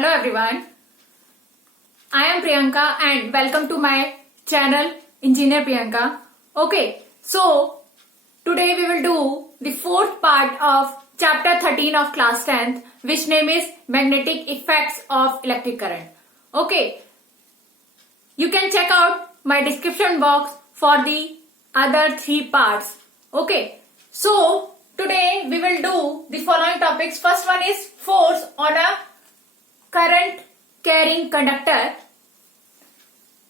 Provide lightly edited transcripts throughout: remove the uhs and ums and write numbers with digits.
Hello everyone, I am Priyanka and welcome to my channel Engineer Priyanka. Okay, so today we will do the fourth part of chapter 13 of class 10th, which name is magnetic effects of electric current. Okay, you can check out my description box for the other three parts. Okay, so today we will do the following topics. First one is force on a current carrying conductor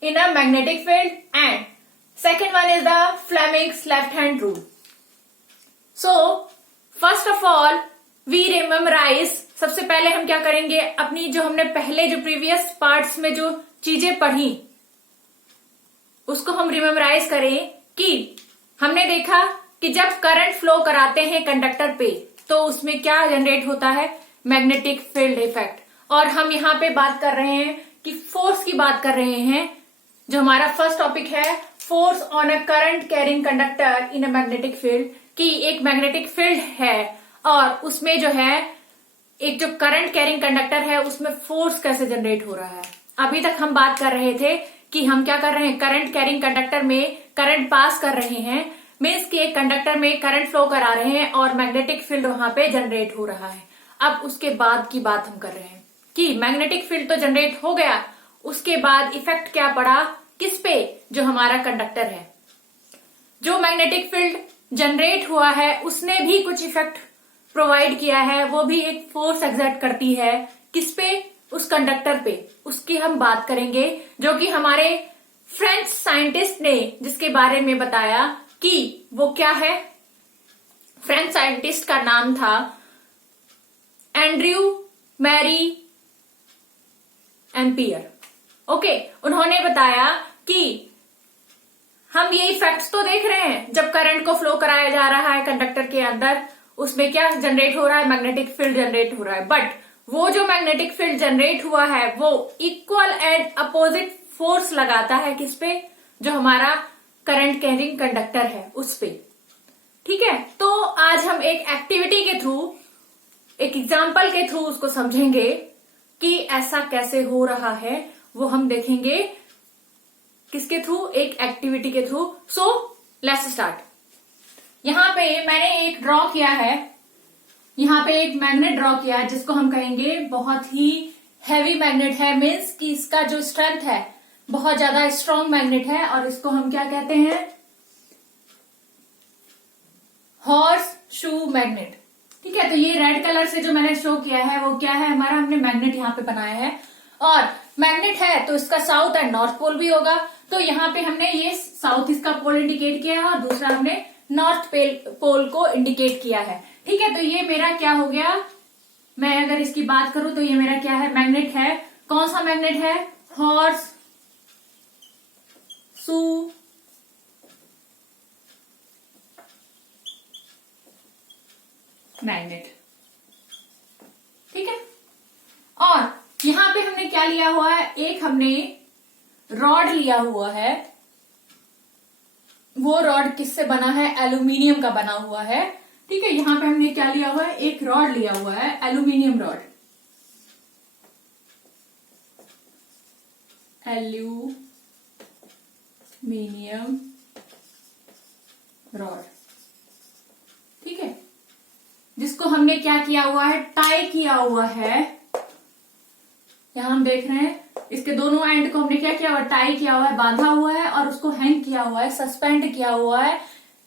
in a magnetic field, and second one is the Fleming's left hand rule. So first of all we memorize. सबसे पहले हम क्या करेंगे, अपनी जो हमने पहले जो प्रीवियस पार्ट्स में जो चीजें पढ़ी उसको हम रिमेमराइज करें कि हमने देखा कि जब करंट फ्लो कराते हैं कंडक्टर पे तो उसमें क्या जनरेट होता है, मैग्नेटिक फील्ड इफेक्ट. और हम यहाँ पे बात कर रहे हैं कि फोर्स की बात कर रहे हैं. जो हमारा फर्स्ट टॉपिक है force on a current carrying conductor in a magnetic field, कि एक मैग्नेटिक फील्ड है और उसमें जो है एक जो करंट कैरिंग कंडक्टर है उसमें फोर्स कैसे जनरेट हो रहा है. अभी तक हम बात कर रहे थे कि हम क्या कर रहे हैं, करंट कैरिंग कंडक्टर में करंट पास कर रहे हैं, मीन्स कि एक कंडक्टर में करंट फ्लो करा रहे हैं और मैग्नेटिक फील्ड वहां पे जनरेट हो रहा है. अब उसके बाद की बात हम कर रहे हैं कि मैग्नेटिक फील्ड तो जनरेट हो गया, उसके बाद इफेक्ट क्या पड़ा किस पे, जो हमारा कंडक्टर है. जो मैग्नेटिक फील्ड जनरेट हुआ है उसने भी कुछ इफेक्ट प्रोवाइड किया है, वो भी एक फोर्स एक्सर्ट करती है किस पे, उस कंडक्टर पे. उसकी हम बात करेंगे जो कि हमारे फ्रेंच साइंटिस्ट ने जिसके बारे में बताया कि वो क्या है. फ्रेंच साइंटिस्ट का नाम था एंड्रयू मैरी एम्पियर. ओके, उन्होंने बताया कि हम ये इफेक्ट्स तो देख रहे हैं जब करंट को फ्लो कराया जा रहा है कंडक्टर के अंदर, उसमें क्या जनरेट हो रहा है, मैग्नेटिक फील्ड जनरेट हो रहा है. बट वो जो मैग्नेटिक फील्ड जनरेट हुआ है वो इक्वल एंड अपोजिट फोर्स लगाता है किस पे, जो हमारा करंट कैरिंग कंडक्टर है उस पे. ठीक है, तो आज हम एक एक्टिविटी के थ्रू, एक एग्जाम्पल के थ्रू उसको समझेंगे कि ऐसा कैसे हो रहा है. वो हम देखेंगे किसके थ्रू, एक एक्टिविटी के थ्रू. So let's start. यहां पे मैंने एक ड्रॉ किया है, यहां पे एक मैग्नेट ड्रॉ किया है जिसको हम कहेंगे बहुत ही हैवी मैग्नेट है, मीन्स कि इसका जो स्ट्रेंथ है बहुत ज्यादा स्ट्रॉन्ग मैग्नेट है, और इसको हम क्या कहते हैं, हॉर्स शू मैग्नेट. ठीक है, तो ये रेड कलर से जो मैंने शो किया है वो क्या है, हमारा हमने मैग्नेट यहाँ पे बनाया है. और मैग्नेट है तो इसका साउथ एंड नॉर्थ पोल भी होगा, तो यहाँ पे हमने ये साउथ इसका पोल इंडिकेट किया है और दूसरा हमने नॉर्थ पोल को इंडिकेट किया है. ठीक है, तो ये मेरा क्या हो गया, मैं अगर इसकी बात करूं तो ये मेरा क्या है, मैग्नेट है. कौन सा मैग्नेट है, हॉर्स शू मैग्नेट. ठीक है, और यहां पे हमने क्या लिया हुआ है, एक हमने रॉड लिया हुआ है. वो रॉड किससे बना है, एल्यूमिनियम का बना हुआ है. ठीक है, यहां पे हमने क्या लिया हुआ है, एक रॉड लिया हुआ है, एल्यूमिनियम रॉड, एल्यूमिनियम रॉड. ठीक है, जिसको हमने क्या किया हुआ है, टाई किया हुआ है. यहां हम देख रहे हैं इसके दोनों एंड को हमने क्या किया हुआ, टाई किया हुआ है, बांधा हुआ है, और उसको हैंग किया हुआ है, सस्पेंड किया हुआ है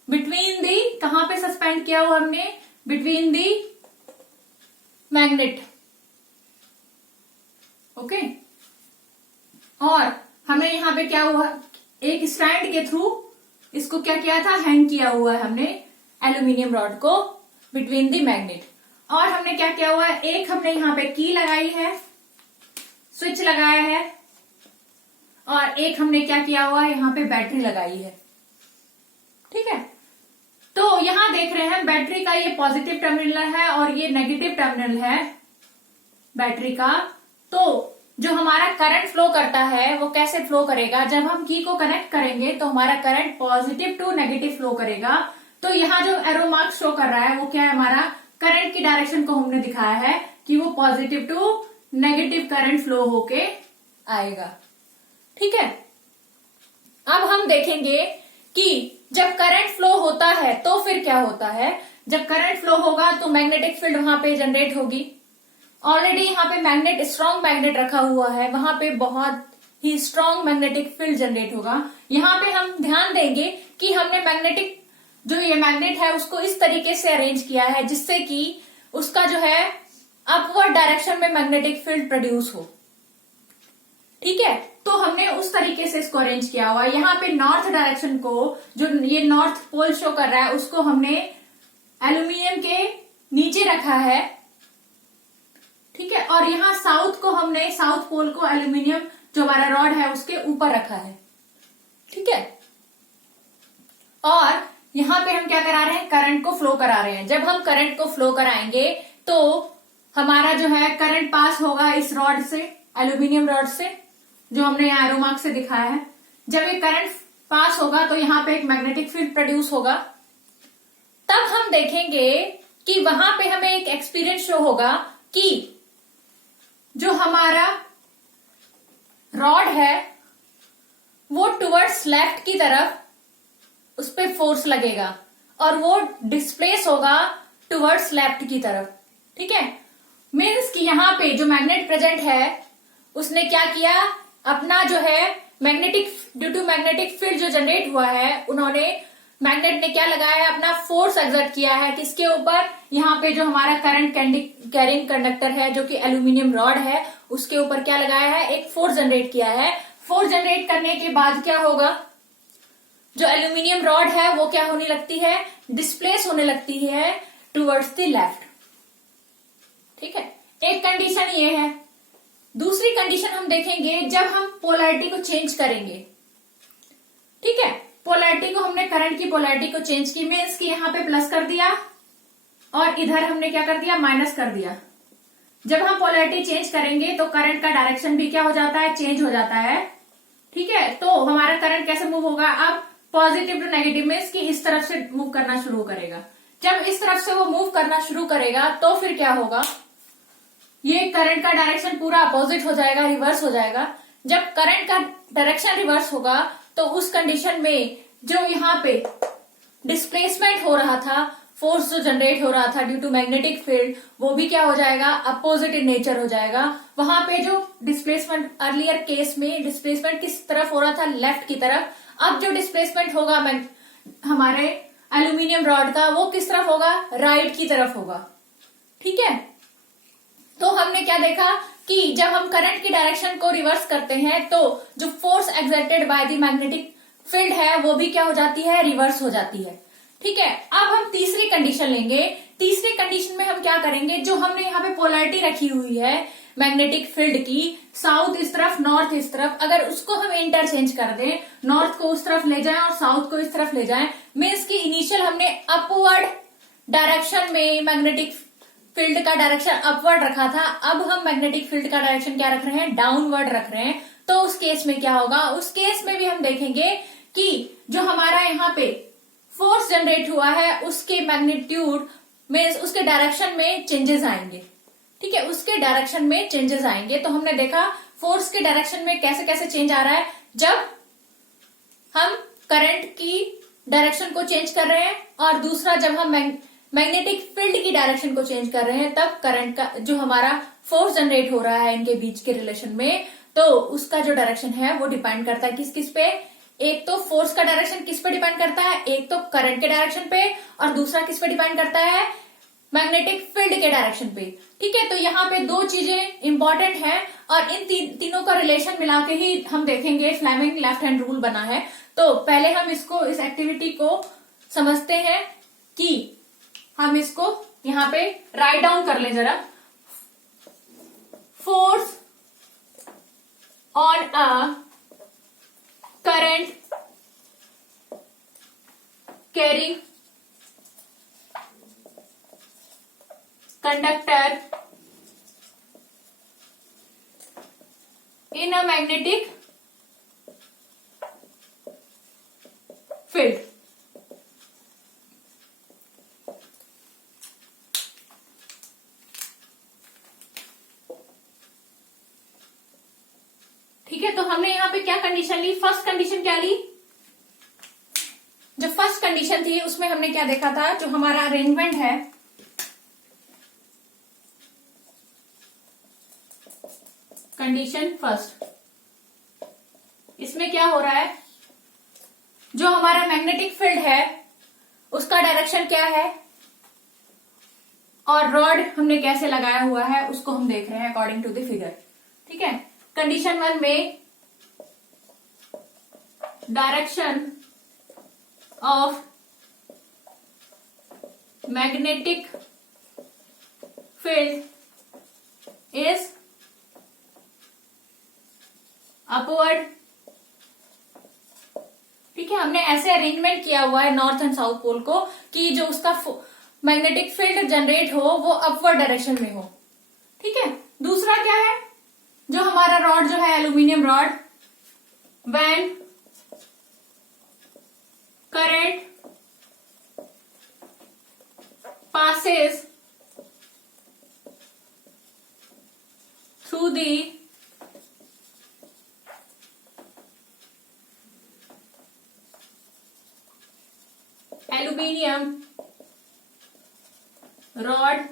बिटवीन दी, कहां पे सस्पेंड किया हुआ हमने, बिटवीन दी मैग्नेट. ओके, और हमने यहां पे क्या हुआ, एक स्टैंड के थ्रू इसको क्या किया था, हैंग किया हुआ है हमने एल्यूमिनियम रॉड को बिटवीन दी मैग्नेट. और हमने क्या किया हुआ है, एक हमने यहाँ पे की लगाई है, स्विच लगाया है, और एक हमने क्या किया हुआ है, यहाँ पे बैटरी लगाई है. ठीक है, तो यहां देख रहे हैं बैटरी का ये पॉजिटिव टर्मिनल है और ये नेगेटिव टर्मिनल है बैटरी का. तो जो हमारा करंट फ्लो करता है वो कैसे फ्लो करेगा, जब हम की को कनेक्ट करेंगे तो हमारा current positive to negative flow करेगा. तो यहाँ जो एरो मार्क शो कर रहा है वो क्या है, हमारा करंट की डायरेक्शन को हमने दिखाया है कि वो positive to negative current flow होके आएगा। ठीक है, अब हम देखेंगे कि जब करंट फ्लो होता है तो फिर क्या होता है। जब करंट फ्लो होगा तो मैग्नेटिक फील्ड वहां पे जनरेट होगी। ऑलरेडी यहाँ पे मैग्नेट, स्ट्रॉन्ग मैग्नेट रखा हुआ है, वहां पे बहुत ही स्ट्रॉन्ग मैग्नेटिक फील्ड जनरेट होगा। यहाँ पे हम ध्यान देंगे कि हमने मैग्नेटिक, जो ये मैग्नेट है उसको इस तरीके से अरेंज किया है जिससे कि उसका जो है अपवर्ड डायरेक्शन में मैग्नेटिक फील्ड प्रोड्यूस हो। ठीक है, तो हमने उस तरीके से इसको अरेंज किया हुआ है। यहाँ पे नॉर्थ डायरेक्शन को, जो ये नॉर्थ पोल शो कर रहा है, उसको हमने एल्यूमिनियम के नीचे रखा है। ठीक है, और यहाँ साउथ को हमने, साउथ पोल को एल्यूमिनियम जो हमारा रॉड है उसके ऊपर रखा है। ठीक है, और यहाँ पे हम क्या करा रहे हैं, करंट को फ्लो करा रहे हैं। जब हम करंट को फ्लो कराएंगे तो हमारा जो है करंट पास होगा इस रॉड से, एल्यूमिनियम रॉड से, जो हमने यहाँ एरो मार्क से दिखाया है। जब ये करंट पास होगा तो यहाँ पे एक मैग्नेटिक फील्ड प्रोड्यूस होगा। तब हम देखेंगे कि वहां पे हमें एक एक्सपीरियंस शो होगा कि जो हमारा रॉड है वो टुवर्ड्स लेफ्ट की तरफ उस पे फोर्स लगेगा और वो डिस्प्लेस होगा टुवर्ड्स लेफ्ट की तरफ। ठीक है, मीन्स कि यहाँ पे जो मैग्नेट प्रेजेंट है उसने क्या किया, अपना जो है magnetic, due to magnetic field जो जनरेट हुआ है, उन्होंने, मैग्नेट ने क्या लगाया, अपना फोर्स एक्सर्ट किया है किसके ऊपर, यहाँ पे जो हमारा करंट कैरिंग कंडक्टर है जो कि एल्यूमिनियम रॉड है उसके ऊपर क्या लगाया है, एक फोर्स जनरेट किया है। फोर्स जनरेट करने के बाद क्या होगा, जो एल्यूमिनियम रॉड है वो क्या होने लगती है, डिस्प्लेस होने लगती है टुवर्ड्स द लेफ्ट। ठीक है, एक कंडीशन ये है। दूसरी कंडीशन हम देखेंगे जब हम पोलैरिटी को चेंज करेंगे। ठीक है, पोलैरिटी को हमने, करंट की पोलैरिटी को चेंज की, मीन्स कि यहाँ पे प्लस कर दिया और इधर हमने क्या कर दिया, माइनस कर दिया। जब हम पोलैरिटी चेंज करेंगे तो करंट का डायरेक्शन भी क्या हो जाता है, चेंज हो जाता है। ठीक है, तो हमारा करंट कैसे मूव होगा, अब पॉजिटिव टू नेगेटिव, मीन्स कि इस तरफ से मूव करना शुरू करेगा। जब इस तरफ से वो मूव करना शुरू करेगा तो फिर क्या होगा, ये करंट का डायरेक्शन पूरा अपोजिट हो जाएगा, रिवर्स हो जाएगा। जब करंट का डायरेक्शन रिवर्स होगा तो उस कंडीशन में जो यहाँ पे डिस्प्लेसमेंट हो रहा था, फोर्स जो जनरेट हो रहा था ड्यू टू मैग्नेटिक फील्ड, वो भी क्या हो जाएगा, अपोजिट इन नेचर हो जाएगा। वहां पे जो डिस्प्लेसमेंट, अर्लियर केस में डिस्प्लेसमेंट किस तरफ हो रहा था, लेफ्ट की तरफ, अब जो डिस्प्लेसमेंट होगा हमारे एल्यूमिनियम रॉड का, वो किस तरफ होगा, राइट की तरफ होगा। ठीक है, तो हमने क्या देखा कि जब हम करंट की डायरेक्शन को रिवर्स करते हैं तो जो force exerted by the magnetic field है वो भी क्या हो जाती है, रिवर्स हो जाती है। ठीक है, अब हम तीसरी कंडीशन लेंगे। तीसरी कंडीशन में हम क्या करेंगे, जो हमने यहाँ पे पोलैरिटी रखी हुई है मैग्नेटिक फील्ड की, साउथ इस तरफ, नॉर्थ इस तरफ, अगर उसको हम इंटरचेंज कर दें, नॉर्थ को उस तरफ ले जाएं और साउथ को इस तरफ ले जाएं, मीन्स की इनिशियल हमने अपवर्ड डायरेक्शन में मैग्नेटिक फील्ड का डायरेक्शन अपवर्ड रखा था, अब हम मैग्नेटिक फील्ड का डायरेक्शन क्या रख रहे हैं, डाउनवर्ड रख रहे हैं। तो उस केस में क्या होगा, उस केस में भी हम देखेंगे कि जो हमारा यहाँ पे फोर्स जनरेट हुआ है उसके मैग्नीट्यूड में, उसके डायरेक्शन में चेंजेस आएंगे। ठीक है, उसके डायरेक्शन में चेंजेस आएंगे। तो हमने देखा फोर्स के डायरेक्शन में कैसे कैसे चेंज आ रहा है, जब हम करंट की डायरेक्शन को चेंज कर रहे हैं, और दूसरा जब हम मैग्नेटिक फील्ड की डायरेक्शन को चेंज कर रहे हैं, तब करंट का जो हमारा फोर्स जनरेट हो रहा है इनके बीच के रिलेशन में, तो उसका जो डायरेक्शन है वो डिपेंड करता है किस किस पे, एक तो फोर्स का डायरेक्शन किस पे डिपेंड करता है, एक तो करंट के डायरेक्शन पे, और दूसरा किस पे डिपेंड करता है, मैग्नेटिक फील्ड के डायरेक्शन पे। ठीक है, तो यहाँ पे दो चीजें इंपॉर्टेंट हैं और इन तीनों का रिलेशन मिला के ही हम देखेंगे फ्लेमिंग लेफ्ट हैंड रूल बना है। तो पहले हम इसको, इस एक्टिविटी को समझते हैं कि हम इसको यहाँ पे राइट डाउन कर ले जरा। Force on a current carrying conductor in a magnetic field. ठीक है, तो हमने यहाँ पे क्या कंडीशन ली, फर्स्ट कंडीशन क्या ली, जो फर्स्ट कंडीशन थी उसमें हमने क्या देखा था, जो हमारा अरेंजमेंट है, कंडीशन फर्स्ट, इसमें क्या हो रहा है, जो हमारा मैग्नेटिक फील्ड है उसका डायरेक्शन क्या है और रॉड हमने कैसे लगाया हुआ है उसको हम देख रहे हैं अकॉर्डिंग टू द फिगर। ठीक है, कंडीशन 1 में direction of magnetic field is upward. ठीक है, हमने ऐसे अरेंजमेंट किया हुआ है नॉर्थ एंड साउथ पोल को कि जो उसका मैग्नेटिक फील्ड जनरेट हो वो अपवर्ड डायरेक्शन में हो। ठीक है, दूसरा क्या है, जो हमारा रॉड जो है aluminium rod, when current passes through the aluminium rod,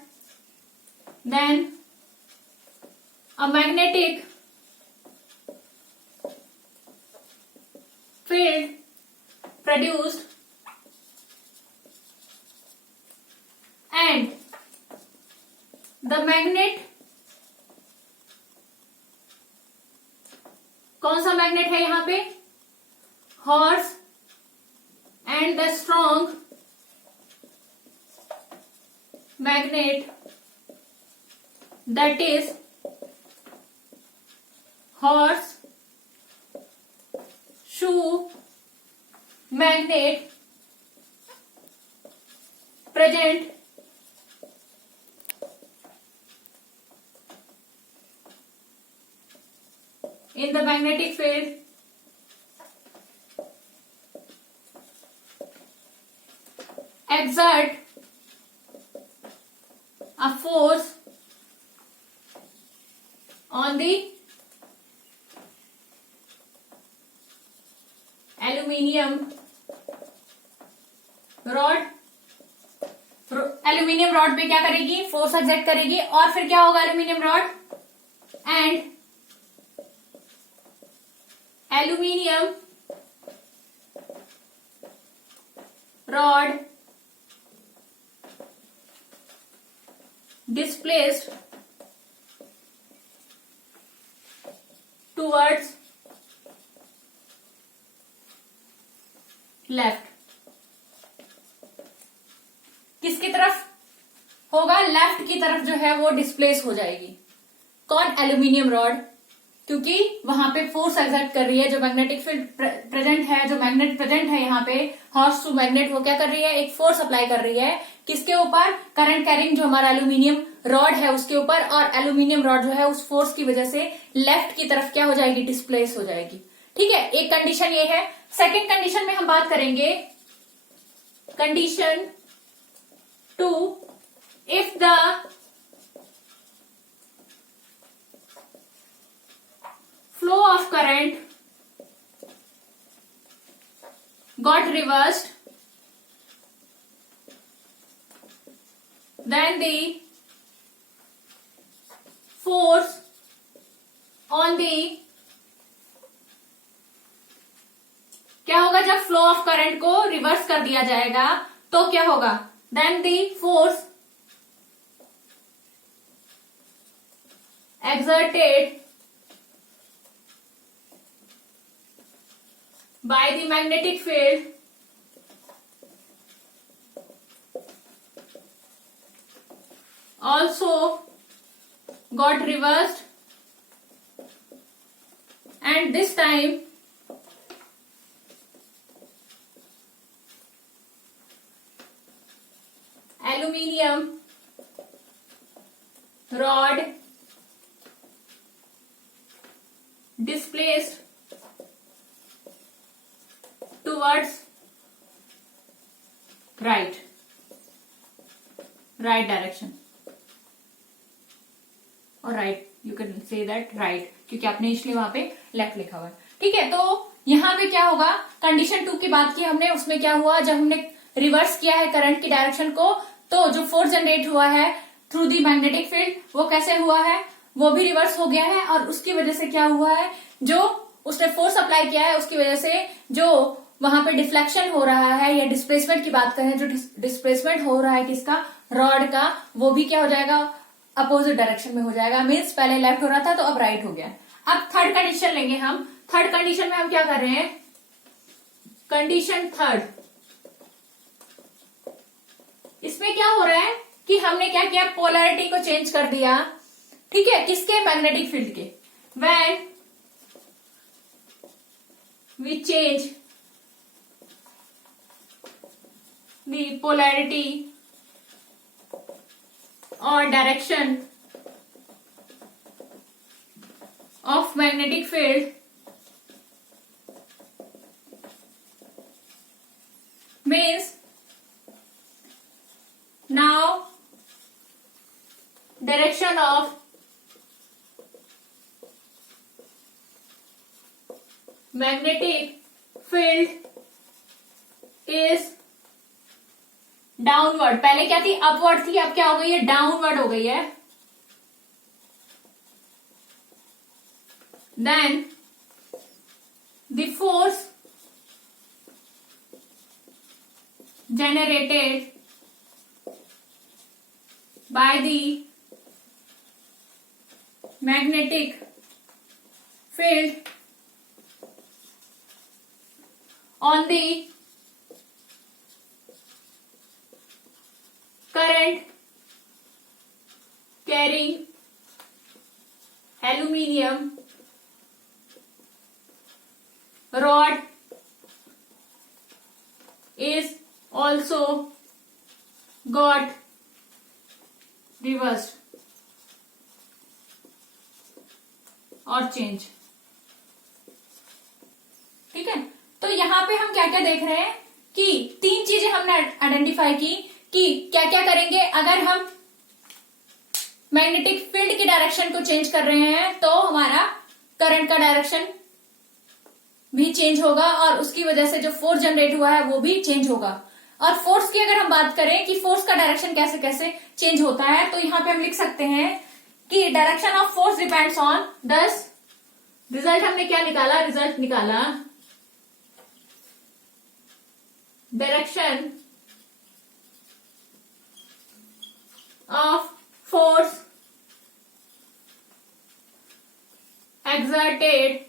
then a magnetic field produced and the magnet, कौन सा मैग्नेट है यहां पे, horse, and the strong magnet that is horse shoe magnet present in the magnetic field exert a force on the aluminium rod. Aluminium rod पे क्या करेगी, force exert करेगी, और फिर क्या होगा, aluminium rod and aluminium rod displaced towards left. किसकी तरफ होगा, लेफ्ट की तरफ जो है वो डिस्प्लेस हो जाएगी। कौन, एल्यूमिनियम रॉड, क्योंकि वहां पे फोर्स एक्सर्ट कर रही है, जो मैग्नेटिक फील्ड प्रेजेंट है, जो मैग्नेट प्रेजेंट है यहाँ पे, हॉर्स टू मैग्नेट, वो क्या कर रही है, एक फोर्स अप्लाई कर रही है किसके ऊपर, करंट कैरिंग जो हमारा एल्यूमिनियम रॉड है उसके ऊपर, और एल्यूमिनियम रॉड जो है उस फोर्स की वजह से लेफ्ट की तरफ क्या हो जाएगी, डिस्प्लेस हो जाएगी। ठीक है, एक कंडीशन ये है। सेकेंड कंडीशन में हम बात करेंगे condition 2, if the flow of current got reversed, then the force on the, क्या होगा जब फ्लो ऑफ करंट को रिवर्स कर दिया जाएगा तो क्या होगा, then the force exerted by the magnetic field also got reversed, and this time aluminium rod displaced towards right direction, or right, you can say that right, क्योंकि आपने इसलिए वहां पे लेफ्ट लिखा हुआ है। ठीक है, तो यहाँ पे क्या होगा, कंडीशन 2 की बात की हमने, उसमें क्या हुआ, जब हमने रिवर्स किया है करंट की डायरेक्शन को, तो जो फोर्स जनरेट हुआ है थ्रू दी मैग्नेटिक फील्ड वो कैसे हुआ है, वो भी रिवर्स हो गया है। और उसकी वजह से क्या हुआ है, जो उसने फोर्स अप्लाई किया है उसकी वजह से जो वहां पे डिफ्लेक्शन हो रहा है या डिस्प्लेसमेंट की बात करें, जो डिस्प्लेसमेंट हो रहा है किसका, रॉड का, वो भी क्या हो जाएगा, अपोजिट डायरेक्शन में हो जाएगा। मीन्स पहले लेफ्ट हो रहा था तो अब राइट हो गया। अब थर्ड कंडीशन लेंगे हम। थर्ड कंडीशन में हम क्या कर रहे हैं, कंडीशन थर्ड, इसमें क्या हो रहा है कि हमने क्या किया, पोलैरिटी को चेंज कर दिया। ठीक है, किसके, मैग्नेटिक फील्ड के। When we change the polarity और direction of magnetic field means now direction of magnetic field is downward। पहले क्या थी, अपवर्ड थी, अब क्या हो गई है, डाउनवर्ड हो गई है। Then the force generated by the magnetic field on the current carrying aluminium rod is also got reversed और चेंज। ठीक है, तो यहाँ पे हम क्या क्या देख रहे हैं कि 3 चीजें हमने आइडेंटिफाई की कि क्या क्या करेंगे अगर हम मैग्नेटिक फील्ड की डायरेक्शन को चेंज कर रहे हैं, तो हमारा करंट का डायरेक्शन भी चेंज होगा और उसकी वजह से जो फोर्स जनरेट हुआ है वो भी चेंज होगा। और फोर्स की अगर हम बात करें कि फोर्स का डायरेक्शन कैसे कैसे चेंज होता है, तो यहाँ पे हम लिख सकते हैं कि direction of force depends on, दस रिजल्ट हमने क्या निकाला, रिजल्ट निकाला direction of force exerted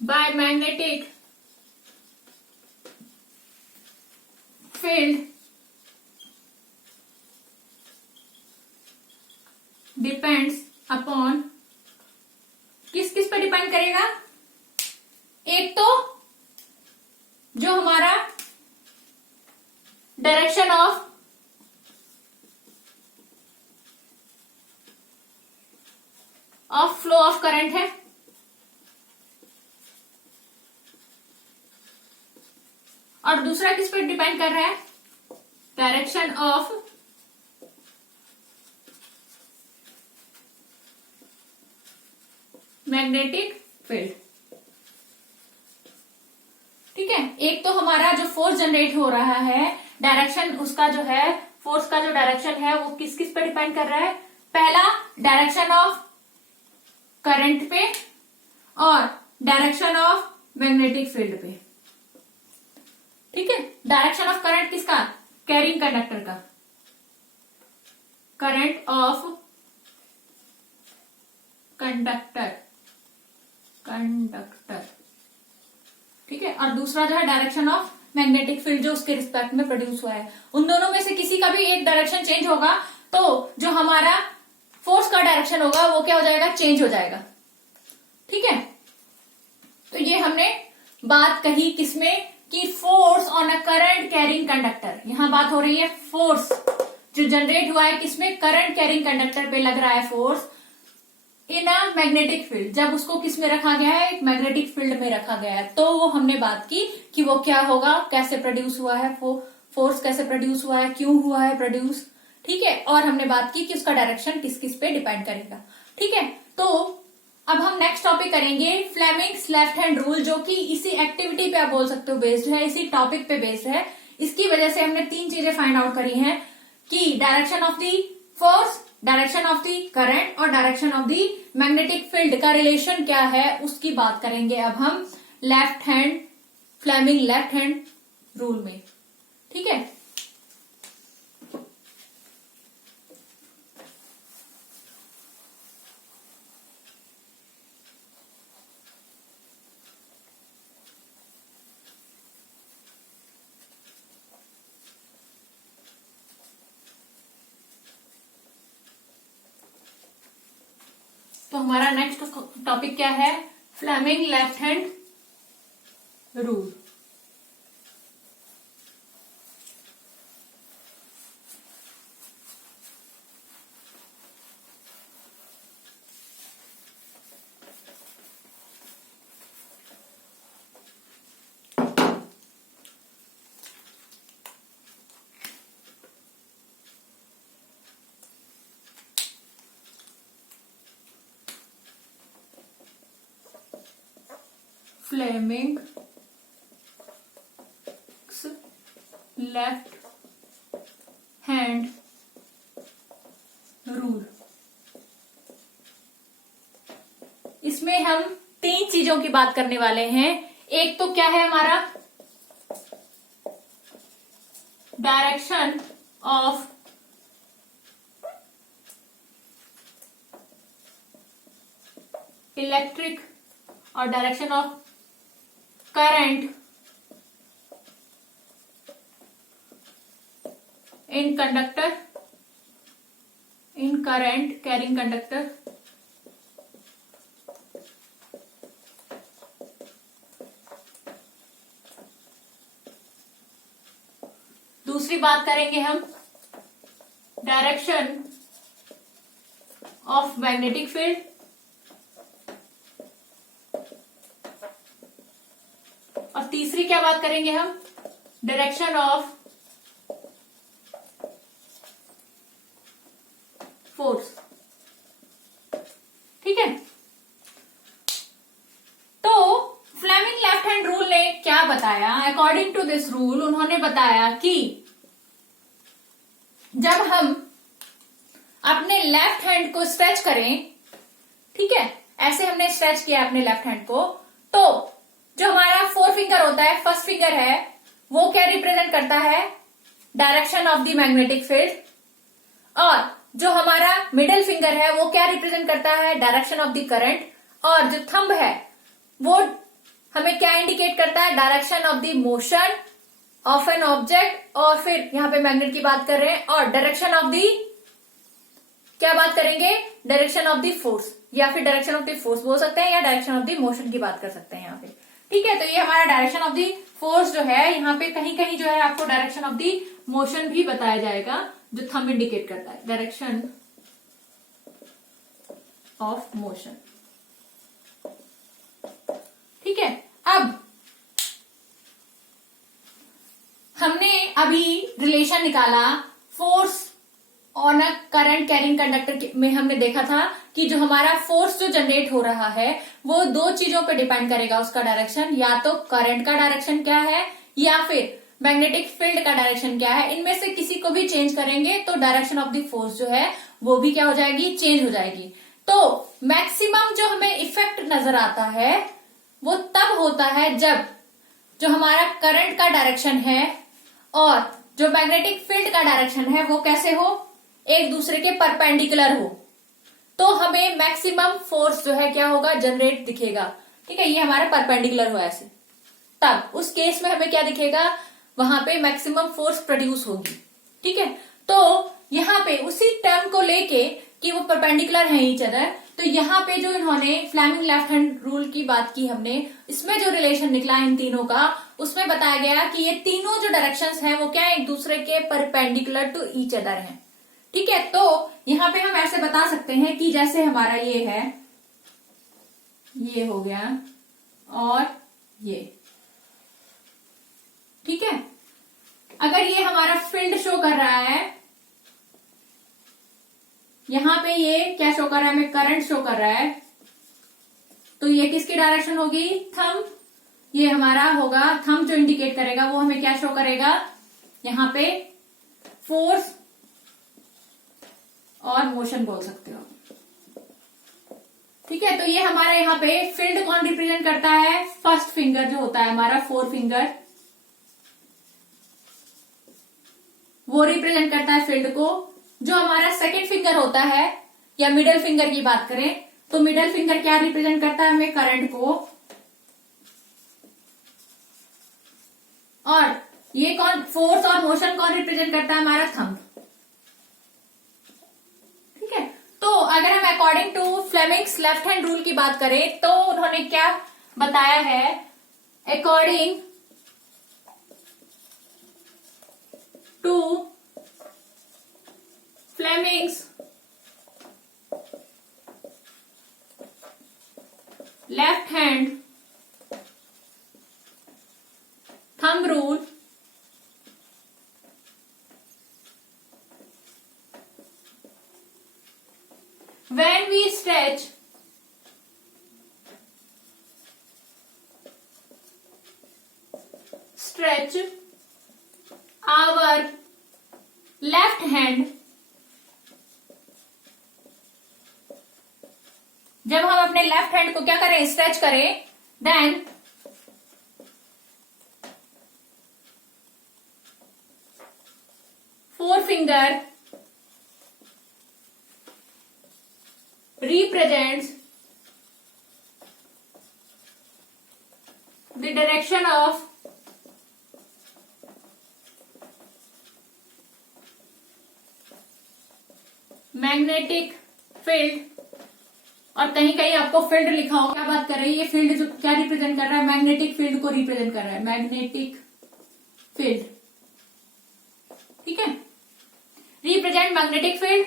by magnetic field depends upon, किस किस पे डिपेंड करेगा, एक तो जो हमारा direction of flow of current है, और दूसरा किस पे डिपेंड कर रहा है, डायरेक्शन ऑफ मैग्नेटिक फील्ड। ठीक है, एक तो हमारा जो फोर्स जनरेट हो रहा है, डायरेक्शन उसका जो है, फोर्स का जो डायरेक्शन है वो किस किस पे डिपेंड कर रहा है, पहला डायरेक्शन ऑफ करंट पे और डायरेक्शन ऑफ मैग्नेटिक फील्ड पे। ठीक है, डायरेक्शन ऑफ करंट किसका, कैरिंग कंडक्टर का, करंट ऑफ कंडक्टर, ठीक है, और दूसरा जो है डायरेक्शन ऑफ मैग्नेटिक फील्ड जो उसके रिस्पेक्ट में प्रोड्यूस हुआ है। उन दोनों में से किसी का भी एक डायरेक्शन चेंज होगा तो जो हमारा फोर्स का डायरेक्शन होगा वो क्या हो जाएगा, चेंज हो जाएगा। ठीक है, तो ये हमने बात कही किसमें, कि force on a current carrying conductor. यहां बात हो रही है फोर्स जो जनरेट हुआ है किसमें, करंट कैरिंग कंडक्टर पे लग रहा है force in a magnetic field. जब उसको किस में रखा गया है, एक मैग्नेटिक फील्ड में रखा गया है, तो वो हमने बात की कि वो क्या होगा, कैसे प्रोड्यूस हुआ है, फोर्स कैसे प्रोड्यूस हुआ है, क्यों हुआ है प्रोड्यूस। ठीक है, और हमने बात की कि उसका डायरेक्शन किस किस पे डिपेंड करेगा। ठीक है, तो अब हम नेक्स्ट टॉपिक करेंगे फ्लेमिंग्स लेफ्ट हैंड रूल, जो कि इसी एक्टिविटी पे आप बोल सकते हो बेस्ड है, इसी टॉपिक पे बेस्ड है। इसकी वजह से हमने 3 चीजें फाइंड आउट करी हैं कि direction of the force, direction of the current और direction of the magnetic field का रिलेशन क्या है, उसकी बात करेंगे अब हम left hand Fleming left hand rule में। ठीक है, तो हमारा नेक्स्ट टॉपिक क्या है, Fleming left hand rule. Fleming left hand rule, इसमें हम 3 चीजों की बात करने वाले हैं। एक तो क्या है हमारा डायरेक्शन ऑफ इलेक्ट्रिक और direction of current in conductor, in current carrying conductor. दूसरी बात करेंगे हम डायरेक्शन ऑफ मैग्नेटिक फील्ड, और तीसरी क्या बात करेंगे हम, डायरेक्शन ऑफ फोर्स। ठीक है, तो फ्लेमिंग लेफ्ट हैंड रूल ने क्या बताया, अकॉर्डिंग टू दिस रूल उन्होंने बताया कि जब हम अपने लेफ्ट हैंड को स्ट्रेच करें, ठीक है, ऐसे हमने स्ट्रेच किया अपने लेफ्ट हैंड को, तो जो हमारा 4 फिंगर होता है, फर्स्ट फिंगर है, वो क्या रिप्रेजेंट करता है, direction of the magnetic field, और जो हमारा मिडिल फिंगर है वो क्या रिप्रेजेंट करता है, डायरेक्शन ऑफ द करंट, और जो थंब है वो हमें क्या इंडिकेट करता है, direction of the motion of an object, और फिर यहां पे मैग्नेट की बात कर रहे हैं, और डायरेक्शन ऑफ द क्या बात करेंगे, डायरेक्शन ऑफ द फोर्स, या फिर डायरेक्शन ऑफ द फोर्स बोल सकते हैं, या डायरेक्शन ऑफ द मोशन की बात कर सकते हैं यहाँ पे। ठीक है, तो ये हमारा डायरेक्शन ऑफ द फोर्स जो है, यहाँ पे कहीं कहीं जो है आपको डायरेक्शन ऑफ द मोशन भी बताया जाएगा, जो थंब इंडिकेट करता है, डायरेक्शन ऑफ मोशन। ठीक है, अब हमने अभी रिलेशन निकाला force on a current carrying conductor में। हमने देखा था कि जो हमारा फोर्स जो जनरेट हो रहा है वो 2 चीजों पर डिपेंड करेगा उसका डायरेक्शन, या तो करंट का डायरेक्शन क्या है या फिर मैग्नेटिक फील्ड का डायरेक्शन क्या है। इनमें से किसी को भी चेंज करेंगे तो डायरेक्शन ऑफ द फोर्स जो है वो भी क्या हो जाएगी, चेंज हो जाएगी। तो मैक्सिमम जो हमें इफेक्ट नजर आता है वो तब होता है जब जो हमारा करंट का डायरेक्शन है और जो मैग्नेटिक फील्ड का डायरेक्शन है वो कैसे हो, एक दूसरे के परपेंडिकुलर हो, तो हमें मैक्सिमम फोर्स जो है क्या होगा, जनरेट दिखेगा। ठीक है, ये हमारा परपेंडिकुलर हो ऐसे, तब उस केस में हमें क्या दिखेगा, वहां पे मैक्सिमम फोर्स प्रोड्यूस होगी। ठीक है, तो यहाँ पे उसी टर्म को लेके कि वो परपेंडिकुलर है ईच अदर, तो यहाँ पे जो इन्होंने फ्लेमिंग लेफ्ट हैंड रूल की बात की हमने, इसमें जो रिलेशन निकला इन तीनों का, उसमें बताया गया कि ये तीनों जो डायरेक्शंस हैं वो क्या है, एक दूसरे के परपेंडिकुलर टू ईच अदर हैं। ठीक है, तो यहाँ पे हम ऐसे बता सकते हैं कि जैसे हमारा ये है, ये हो गया और ये, ठीक है, अगर ये हमारा फील्ड शो कर रहा है यहां पे ये क्या शो कर रहा है, हमें करंट शो कर रहा है, तो ये किसकी डायरेक्शन होगी, थंब। ये हमारा होगा थंब, जो इंडिकेट करेगा वो हमें क्या शो करेगा, यहाँ पे फोर्स और मोशन बोल सकते हो। ठीक है, तो ये हमारे यहाँ पे फील्ड कौन रिप्रेजेंट करता है, फर्स्ट फिंगर जो होता है हमारा, फोर फिंगर, वो रिप्रेजेंट करता है फील्ड को। जो हमारा सेकेंड फिंगर होता है, या मिडल फिंगर की बात करें, तो मिडल फिंगर क्या रिप्रेजेंट करता है, हमें करंट को। और ये कौन, फोर्स और मोशन कौन रिप्रेजेंट करता है, हमारा थंब। ठीक है, तो अगर हम according to Fleming's left hand rule की बात करें, तो उन्होंने क्या बताया है, according to Fleming's left hand thumb rule, when we stretch our left hand, जब हम अपने लेफ्ट हैंड को क्या करें, स्ट्रेच करें, then forefinger represents the direction of magnetic field. और कहीं कहीं आपको फील्ड लिखा हो, क्या बात कर रही है, ये फील्ड जो क्या रिप्रेजेंट कर रहा है, मैग्नेटिक फील्ड को रिप्रेजेंट कर रहा है, मैग्नेटिक फील्ड। ठीक है, represent magnetic field.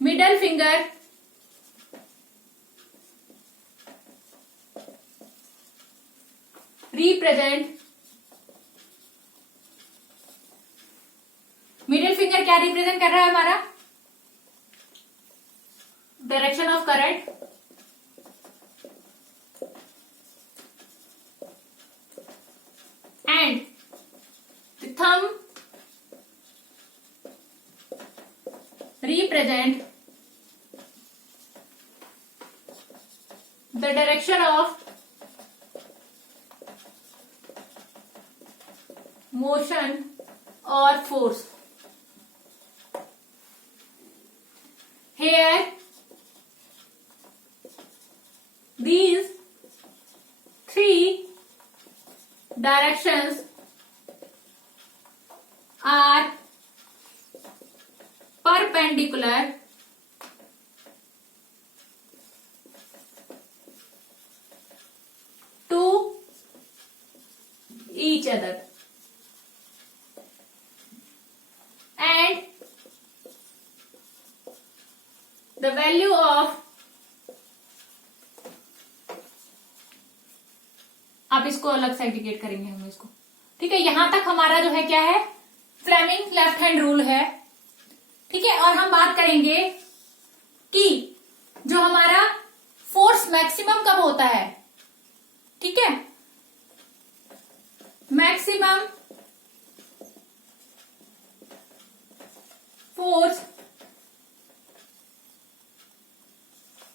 Middle finger represent, middle finger क्या रिप्रेजेंट कर रहा है हमारा, direction of current. And the thumb represent the direction of motion or force. Here these three directions are perpendicular to each other, and the value of, आप इसको अलग से indicate करेंगे हम इसको। ठीक है, यहां तक हमारा जो है क्या है, फ्लेमिंग लेफ्ट हैंड रूल है। ठीक है, और हम बात करेंगे कि जो हमारा फोर्स मैक्सिमम कब होता है। ठीक है, maximum force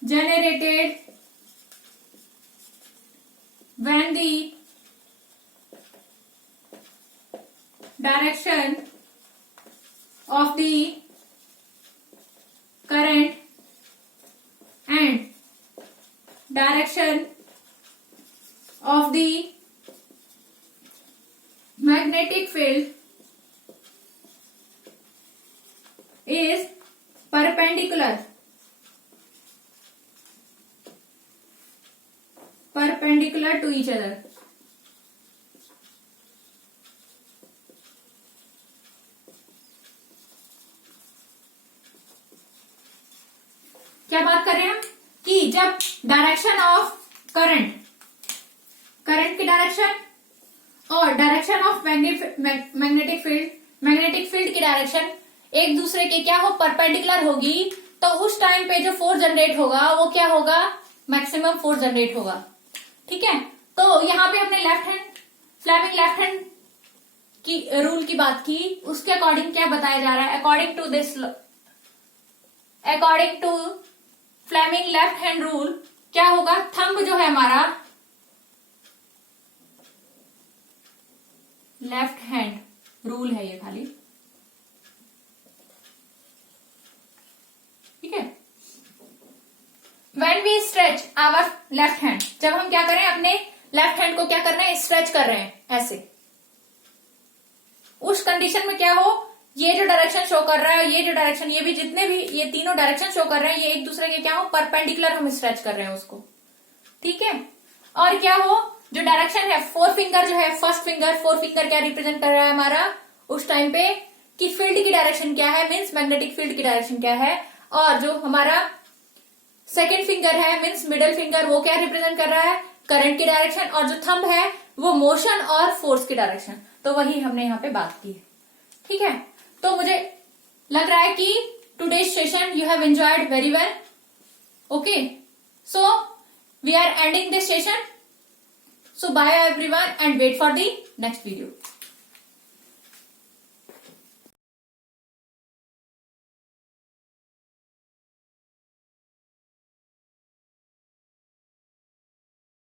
generated when the direction of the current and direction of the magnetic field is perpendicular to each other. क्या बात कर रहे हैं हम कि जब डायरेक्शन ऑफ करंट की डायरेक्शन और डायरेक्शन ऑफ मैग्नेटिक फील्ड की डायरेक्शन एक दूसरे के क्या हो, परपेंडिकुलर होगी, तो उस टाइम पे जो फोर्स जनरेट होगा वो क्या होगा, मैक्सिमम फोर्स जनरेट होगा। ठीक है, तो यहाँ पे हमने left hand, Fleming left hand की रूल की बात की, उसके अकॉर्डिंग क्या बताया जा रहा है, according to Fleming left hand rule क्या होगा, थंब जो है हमारा लेफ्ट हैंड रूल है ये खाली, ठीक है। When we stretch our left hand, जब हम क्या करें अपने लेफ्ट हैंड को क्या कर रहे हैं, स्ट्रेच कर रहे हैं ऐसे, उस कंडीशन में क्या हो, ये जो डायरेक्शन शो कर रहा है, ये जो डायरेक्शन, ये भी जितने भी ये तीनों डायरेक्शन शो कर रहे हैं, ये एक दूसरे के क्या हो, परपेंडिकुलर हम स्ट्रेच कर रहे हैं उसको। ठीक है, और क्या हो, जो डायरेक्शन है, फोर फिंगर जो है, फर्स्ट फिंगर, फोर फिंगर क्या रिप्रेजेंट कर रहा है हमारा उस टाइम पे कि फील्ड की डायरेक्शन क्या है, मीन्स मैग्नेटिक फील्ड की डायरेक्शन क्या है, और जो हमारा सेकेंड फिंगर है मीन्स मिडल फिंगर, वो क्या रिप्रेजेंट कर रहा है, करंट की डायरेक्शन, और जो थंब है वो मोशन और फोर्स की डायरेक्शन। तो वही हमने यहाँ पे बात की है। ठीक है, तो मुझे लग रहा है कि today's session you have enjoyed very well. Okay, so we are ending this session, so bye everyone and wait for the next video.